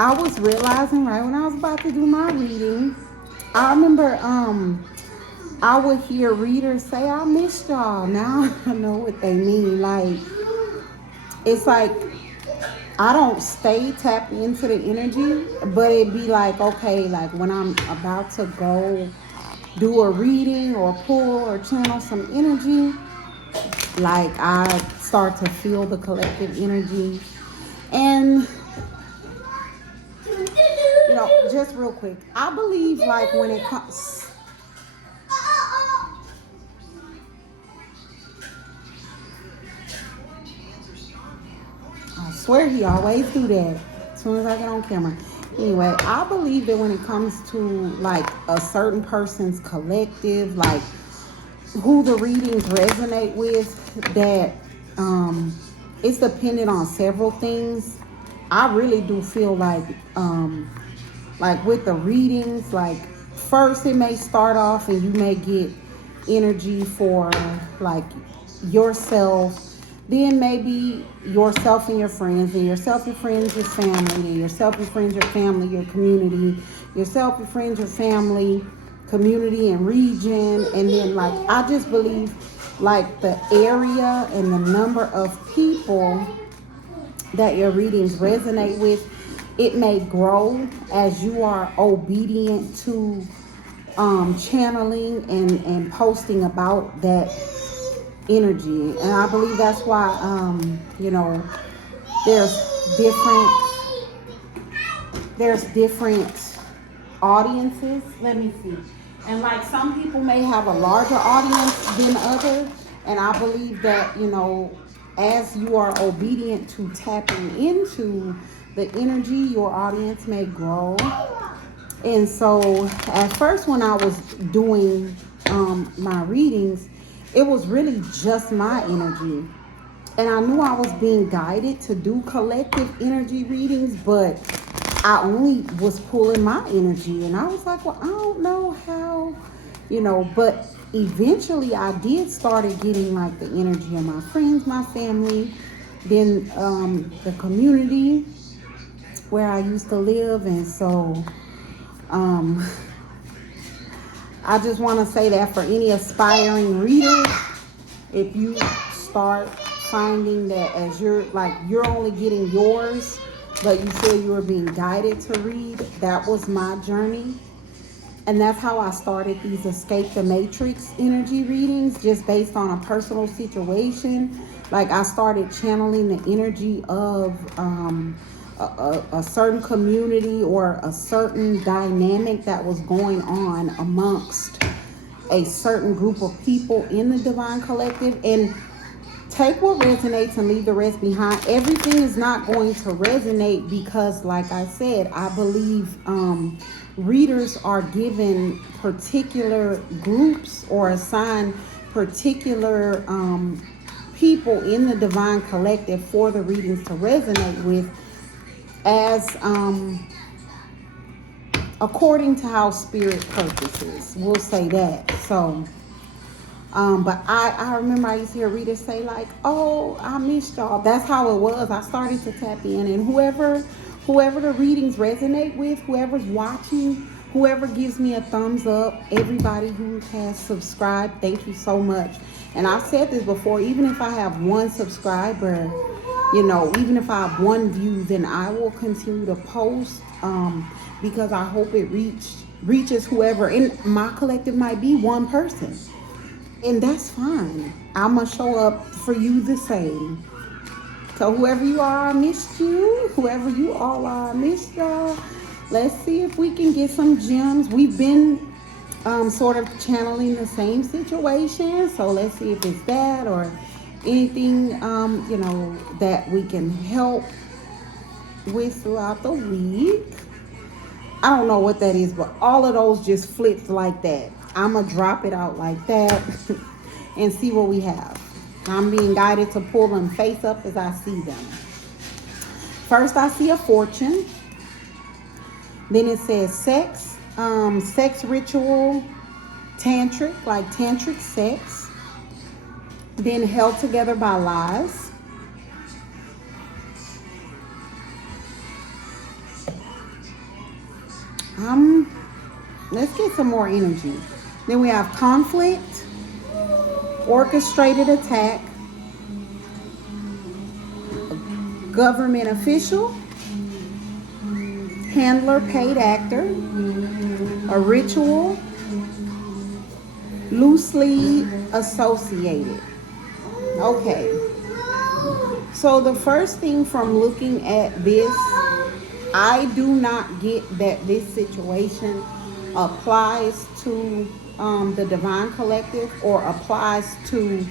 I was realizing right when I was about to do my reading, I remember I would hear readers say, I missed y'all. Now I know what they mean. Like, it's like I don't stay tapped into the energy, but it'd be like, okay, like when I'm about to go do a reading or pull or channel some energy, like I start to feel the collective energy. And, just real quick, I believe like when it comes, I swear he always do that as soon as I get on camera. Anyway, I believe that when it comes to like a certain person's collective, like who the readings resonate with, that it's dependent on several things. I really do feel like with the readings, like first it may start off and you may get energy for like yourself, then maybe yourself and your friends, and yourself, your friends, your family, and yourself, your friends, your family, your community, yourself, your friends, your family, community and region. And then like I just believe like the area and the number of people that your readings resonate with, it may grow as you are obedient to channeling and posting about that energy. And I believe that's why there's different there's different audiences. Let me see. And like some people may have a larger audience than others. And I believe that, as you are obedient to tapping into the energy, your audience may grow. And so at first when I was doing my readings, it was really just my energy. And I knew I was being guided to do collective energy readings, but I only was pulling my energy. And I was like, well, I don't know how, but eventually I did started getting like the energy of my friends, my family, then the community where I used to live. And so um, I just want to say that for any aspiring readers, if you start finding that as you're only getting yours, but you feel you are being guided to read, that was my journey. And that's how I started these Escape the Matrix energy readings, just based on a personal situation. Like I started channeling the energy of a certain community or a certain dynamic that was going on amongst a certain group of people in the Divine Collective. And take what resonates and leave the rest behind. Everything is not going to resonate because, like I said, I believe readers are given particular groups or assigned particular people in the Divine Collective for the readings to resonate with, as according to how spirit purposes. We'll say that. So but I remember I used to hear readers say like, oh, I missed y'all. That's how it was. I started to tap in, and whoever the readings resonate with, whoever's watching, whoever gives me a thumbs up, everybody who has subscribed, thank you so much. And I've said this before, even if I have one subscriber, even if I have one view, then I will continue to post because I hope it reaches whoever. And my collective might be one person. And that's fine. I'm going to show up for you the same. So whoever you are, I missed you. Whoever you all are, I missed y'all. Let's see if we can get some gems. We've been sort of channeling the same situation. So let's see if it's that or anything, that we can help with throughout the week. I don't know what that is, but all of those just flipped like that. I'm going to drop it out like that and see what we have. I'm being guided to pull them face up as I see them. First, I see a fortune. Then it says sex, sex ritual, tantric, like tantric sex. Then held together by lies. Let's get some more energy. Then we have conflict, orchestrated attack, government official, handler, paid actor, a ritual, loosely associated. Okay. So the first thing from looking at this, I do not get that this situation applies to the Divine Collective or applies to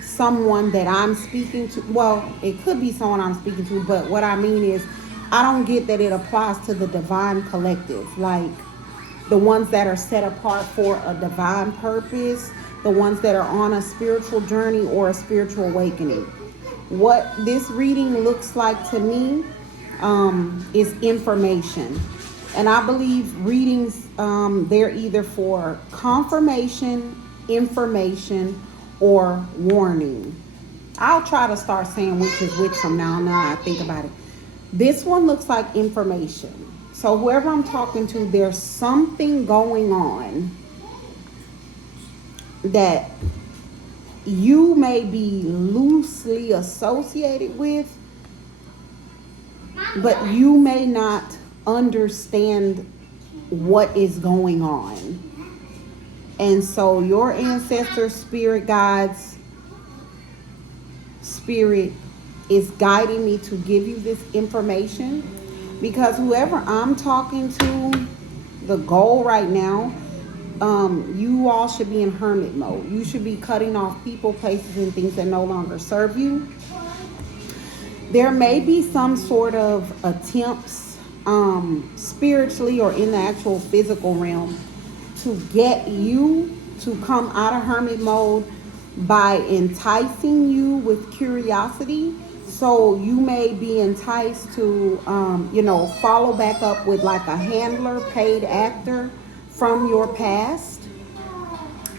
someone that I'm speaking to. Well, it could be someone I'm speaking to, but what I mean is I don't get that it applies to the Divine Collective, like the ones that are set apart for a divine purpose, the ones that are on a spiritual journey or a spiritual awakening. What this reading looks like to me is information. And I believe readings, they're either for confirmation, information, or warning. I'll try to start saying which is which from now on. Now I think about it. This one looks like information. So whoever I'm talking to, there's something going on that you may be loosely associated with, but you may not understand what is going on. And so your ancestors, spirit guides, spirit is guiding me to give you this information, because whoever I'm talking to, the goal right now, you all should be in hermit mode. You should be cutting off people, places, and things that no longer serve you. There may be some sort of attempts, spiritually or in the actual physical realm, to get you to come out of hermit mode by enticing you with curiosity. So you may be enticed to, follow back up with like a handler, paid actor from your past,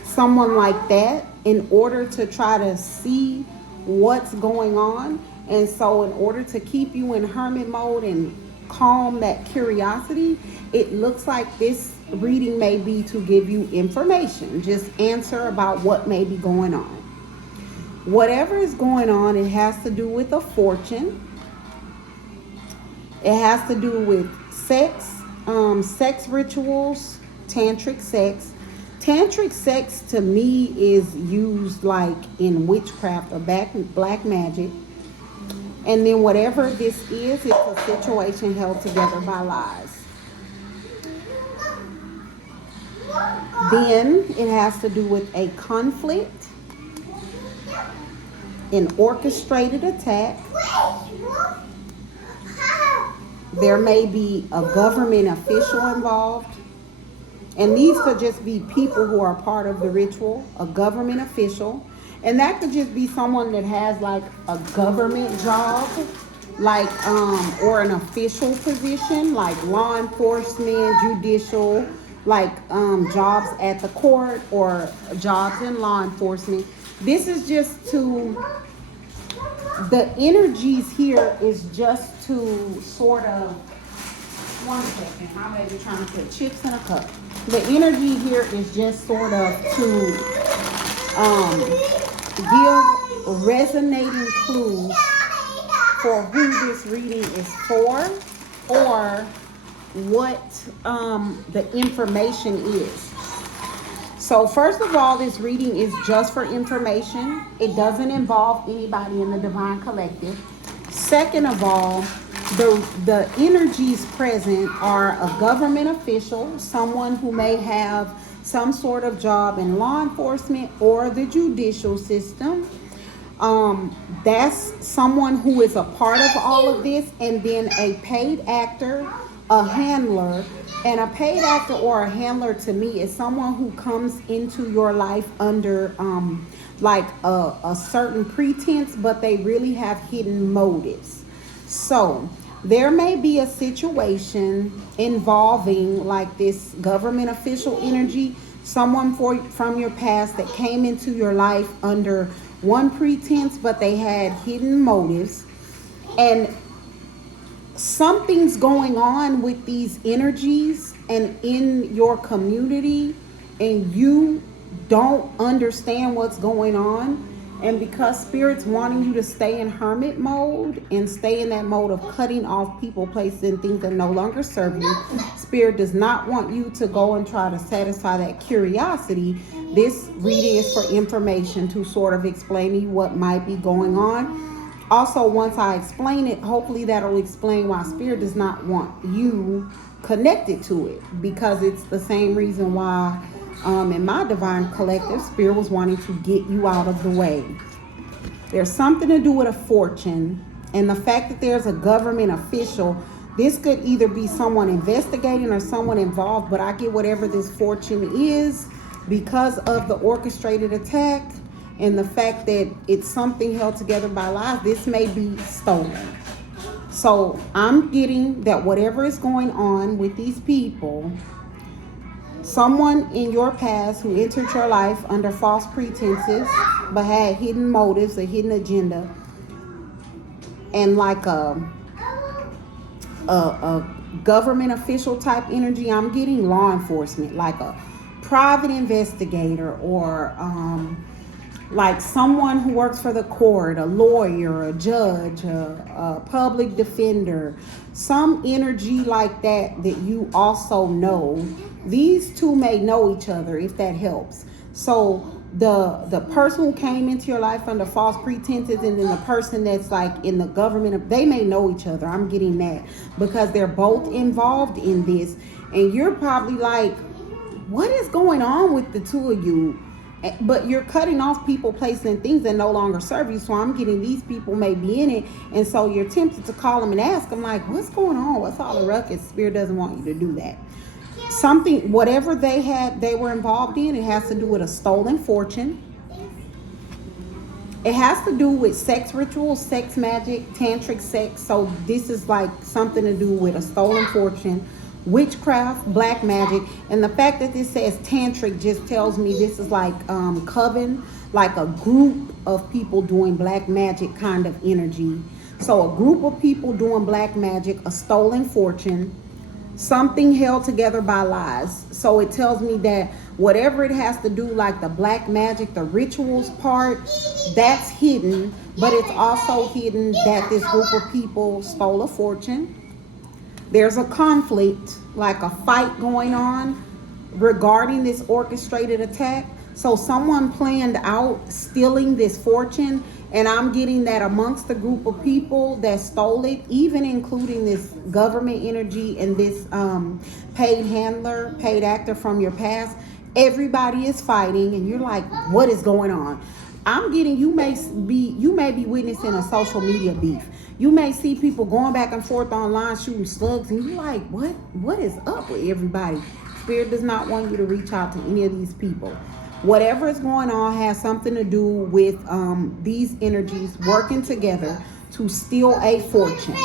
someone like that, in order to try to see what's going on. And so in order to keep you in hermit mode and calm that curiosity, it looks like this reading may be to give you information, just answer about what may be going on. Whatever is going on, it has to do with a fortune. It has to do with sex, sex rituals, tantric sex. Tantric sex to me is used like in witchcraft or black magic. And then whatever this is, it's a situation held together by lies. Then it has to do with a conflict, an orchestrated attack. There may be a government official involved. And these could just be people who are part of the ritual, a government official. And that could just be someone that has like a government job, like, or an official position, like law enforcement, judicial, like jobs at the court or jobs in law enforcement. This is just to, the energies here is just to sort of, one second, my baby trying to put chips in a cup. The energy here is just sort of to give resonating clues for who this reading is for, or what the information is. So first of all, this reading is just for information. It doesn't involve anybody in the Divine Collective. Second of all, the energies present are a government official, someone who may have some sort of job in law enforcement or the judicial system. That's someone who is a part of all of this. And then a paid actor, a handler. And a paid actor or a handler to me is someone who comes into your life under like a certain pretense, but they really have hidden motives. So there may be a situation involving like this government official energy, someone from your past that came into your life under one pretense, but they had hidden motives. And something's going on with these energies and in your community, and you don't understand what's going on. And because spirit's wanting you to stay in hermit mode and stay in that mode of cutting off people, places, and things that no longer serve you, spirit does not want you to go and try to satisfy that curiosity. This reading is for information to sort of explain to you what might be going on. Also, once I explain it, hopefully that'll explain why spirit does not want you connected to it, because it's the same reason why in my divine collective, spirit was wanting to get you out of the way. There's something to do with a fortune, and the fact that there's a government official. This could either be someone investigating or someone involved, but I get whatever this fortune is because of the orchestrated attack and the fact that it's something held together by lies. This may be stolen. So I'm getting that whatever is going on with these people, someone in your past who entered your life under false pretenses but had hidden motives, a hidden agenda, and like a government official type energy. I'm getting law enforcement, like a private investigator, or like someone who works for the court, a lawyer, a judge, a public defender, some energy like that you also know. These two may know each other, if that helps. So the person who came into your life under false pretenses, and then the person that's like in the government, they may know each other. I'm getting that because they're both involved in this. And you're probably like, what is going on with the two of you? But you're cutting off people, places, and things that no longer serve you. So I'm getting these people may be in it. And so you're tempted to call them and ask them, like, what's going on? What's all the ruckus? Spirit doesn't want you to do that. Something, whatever they were involved in, it has to do with a stolen fortune. It has to do with sex rituals, sex magic, tantric sex. So this is like something to do with a stolen fortune, witchcraft, black magic. And the fact that this says tantric just tells me this is like coven, like a group of people doing black magic kind of energy. So a group of people doing black magic, a stolen fortune, something held together by lies. So it tells me that whatever it has to do, like the black magic, the rituals part, that's hidden. But it's also hidden that this group of people stole a fortune. There's a conflict, like a fight going on regarding this orchestrated attack. So someone planned out stealing this fortune, and I'm getting that amongst the group of people that stole it, even including this government energy and this paid handler, paid actor from your past, everybody is fighting, and you're like, what is going on? I'm getting, you may be witnessing a social media beef. You may see people going back and forth online shooting slugs, and you're like, what is up with everybody? Spirit does not want you to reach out to any of these people. Whatever is going on has something to do with these energies working together to steal a fortune.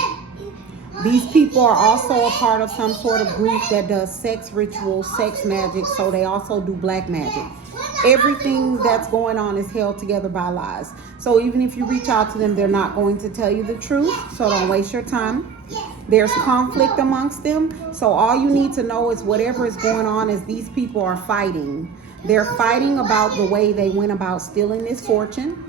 These people are also a part of some sort of group that does sex rituals, sex magic, so they also do black magic. Everything that's going on is held together by lies. So even if you reach out to them, they're not going to tell you the truth, so don't waste your time. There's conflict amongst them, so all you need to know is whatever is going on is these people are fighting. They're fighting about the way they went about stealing this fortune.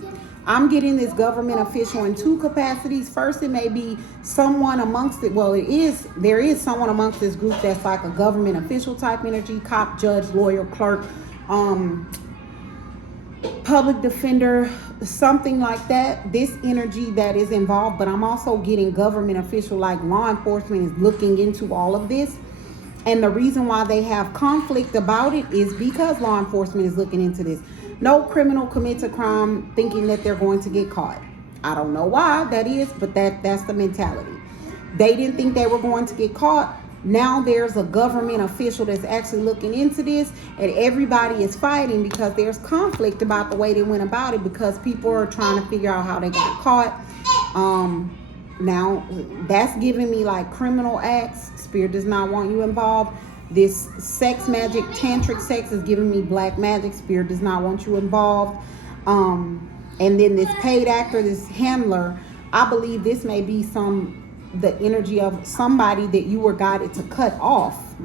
I'm getting this government official in two capacities. First, it may be someone amongst it. Well, there is someone amongst this group that's like a government official type energy, cop, judge, lawyer, clerk, public defender, something like that. This energy that is involved, but I'm also getting government official, like law enforcement is looking into all of this. And the reason why they have conflict about it is because law enforcement is looking into this. No criminal commits a crime thinking that they're going to get caught. I don't know why that is, but that's the mentality. They didn't think they were going to get caught. Now there's a government official that's actually looking into this, and everybody is fighting because there's conflict about the way they went about it, because people are trying to figure out how they got caught. Now that's giving me like criminal acts. Spirit does not want you involved. This sex magic, tantric sex is giving me black magic. Spirit does not want you involved. And then this paid actor, this handler, I believe this may be some the energy of somebody that you were guided to cut off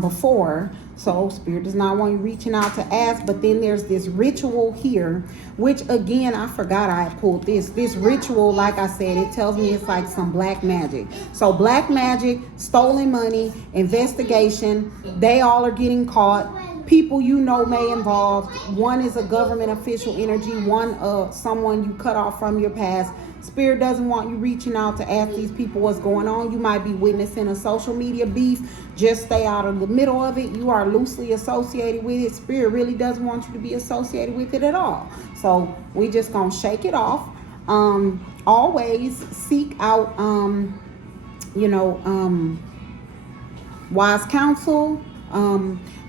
before. So spirit does not want you reaching out to ask. But then there's this ritual here, which again, I forgot I had pulled this ritual. Like I said, it tells me it's like some black magic. So black magic, stolen money, investigation, they all are getting caught. People you know may involve. One is a government official energy, one someone you cut off from your past. Spirit doesn't want you reaching out to ask these people what's going on. You might be witnessing a social media beef. Just stay out of the middle of it. You are loosely associated with it. Spirit really doesn't want you to be associated with it at all. So we just gonna shake it off. Always seek out wise counsel.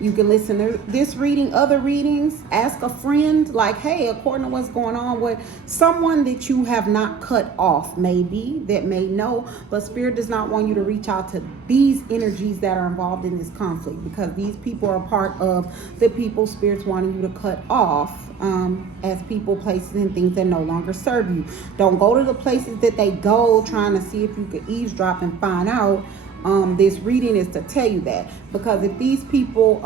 You can listen to this reading, other readings, ask a friend, like, hey, according to what's going on with someone that you have not cut off, maybe, that may know, but spirit does not want you to reach out to these energies that are involved in this conflict, because these people are part of the people spirit's wanting you to cut off, as people, places, and things that no longer serve you. Don't go to the places that they go trying to see if you could eavesdrop and find out. This reading is to tell you that, because if these people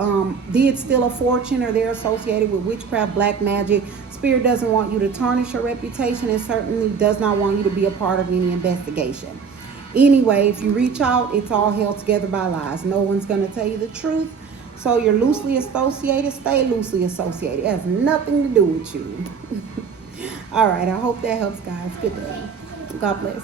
did steal a fortune, or they're associated with witchcraft, black magic, spirit doesn't want you to tarnish your reputation, and certainly does not want you to be a part of any investigation. Anyway, if you reach out, it's all held together by lies. No one's going to tell you the truth. So you're loosely associated. Stay loosely associated. It has nothing to do with you. All right. I hope that helps, guys. Good day. God bless.